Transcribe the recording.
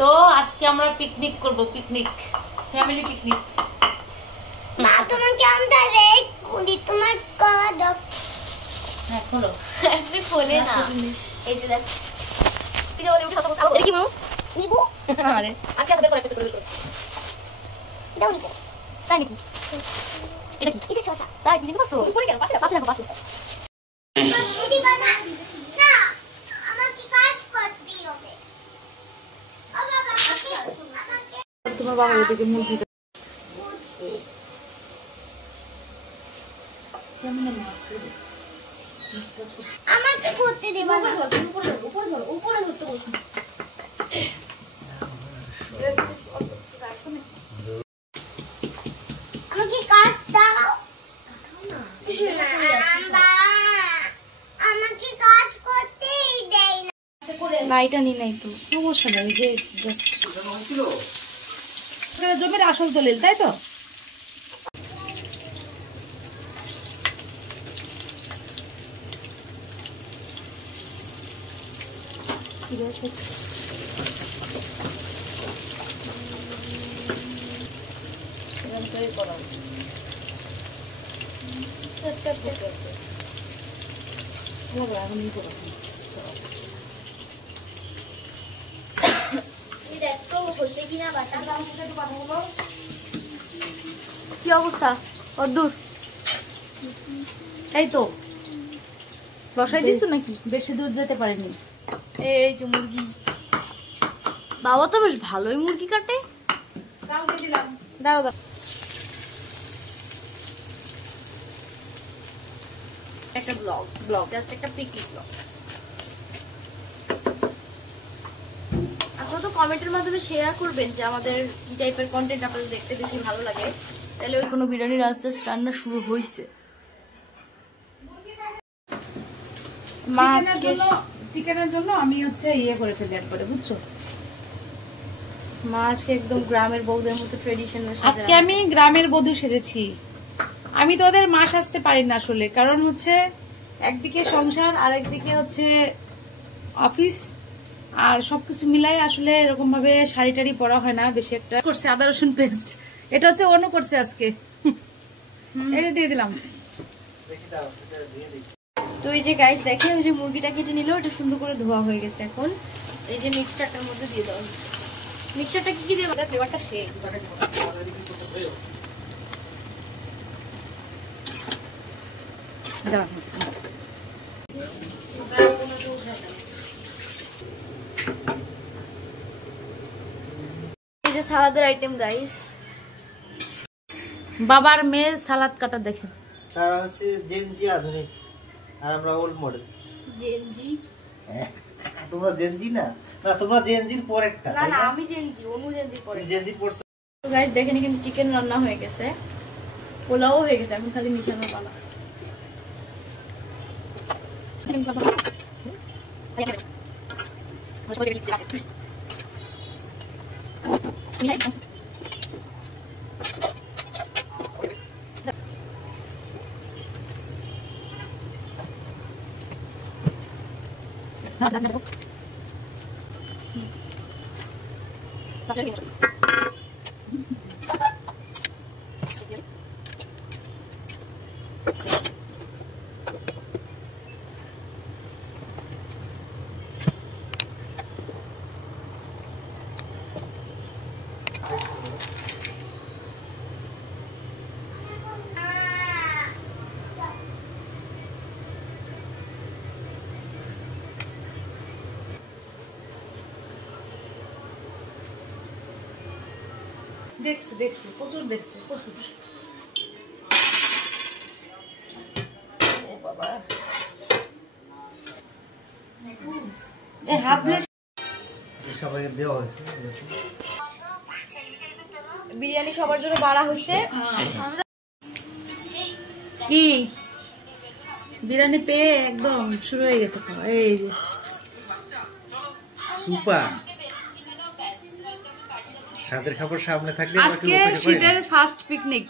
তো আজকে আমরা পিকনিক করব, পিকনিক, ফ্যামিলি পিকনিক। মা তোমাকে আমরা রেড করি, তোমার করা দাও। হ্যাঁ খোলো। একটু খোলে না, এই যে দেখ। ঠিক আছে, ওটা খাবো। এটা কি মামু? নিবু। আরে আজকে আসবে করে করে করে। দাও নিবু। তাই নিবু। এটা কি? এটা শসা। তাই নিবু পাসো। উপরে কেন? পাশে রাখো, পাশে। দিদি বানা। না, আমার কি কাজ করতে হবে? বাবা আমাকে তোমার বাবা এদিকে মুরগি আমাকে করতে দেব না। উপরে ধরতে বলছি। আমাকে কাজ দাও। আমাকে কাজ করতেই দেয় না। লাইটা নি নাই তো সমস্যা নাই, যে জমির আসল দলিল, তাই তো? কি অবস্থা ওর? দূর এই তো বসাই দিচ্ছ নাকি? বেশি দূর যেতে পারেনি। এই যে মুরগি, বাবা তো বেশ ভালোই মুরগি কাটে। দাঁড়াও দাঁড়াও, একটা ব্লগ জাস্ট একটা পিকনিক ব্লগ। আপনারা তো কমেন্টের মাধ্যমে শেয়ার করবেন যে আমাদের কি টাইপের কন্টেন্ট আপনাদের দেখতে বেশি ভালো লাগে। তাহলে ওই কোনো বিরিয়ানির আজ জাস্ট রান্না শুরু হয়েছে। চিকেনের জন্য আমি হচ্ছে ইয়ে করে ফেলি একবারে, বুঝছো? মা আজকে একদম গ্রামের বউদের মতো ট্রেডিশনাল। আজকে আমি গ্রামের বধূ সেজেছি। আমি তো ওদের মা সাজতে পারি না আসলে, কারণ হচ্ছে একদিকে সংসার আর একদিকে হচ্ছে অফিস, আর সবকিছু মিলাই আসলে এরকম ভাবে শাড়ি টাড়ি পরা হয় না বেশি একটা। করছে আদা রসুন পেস্ট, এটা হচ্ছে অনু করছে আজকে, এটা দিয়ে দিলাম। তো এই যে গাইস দেখেন, ওই যে মুরগিটা কেটে নিল, এটা সুন্দর করে ধোয়া হয়ে গেছে। এখন এই যে মিক্সচারটার মধ্যে দিয়ে দাও। মিক্সচারটা কি দিয়ে দেবো? ফ্লেভারটা সেই। এই যে সালাদের আইটেম গাইস, বাবার মেয়ে সালাদ কাটা দেখেন। তারা হচ্ছে জেনজি আধুনিক আর আমরা ওল্ড মডেল। জেনজি? তোমরা জেনজি না? না তোমরা জেনজির পরেরটা। না না, আমি জেনজি, অনু জেনজি পরে। জেনজির পরছ। তো গাইস দেখেন, এখানে চিকেন রান্না হয়ে গেছে, পোলাও হয়ে গেছে, এখন খালি মিশানো পালা। দেখছি দেখছি, প্রচুর দেখছি, প্রচুর। ও বাবা, হাত ধুয়ে সবাইকে দেওয়া হয়েছে। বিরিয়ানি সবার জন্য বাড়া হয়েছে। কি বিরিয়ানি পেয়ে একদম শুরু হয়ে গেছে খাওয়া। এই যে সুপার স্বাদের খাবার সামনে থাকলে আজকে শীতের ফার্স্ট পিকনিক।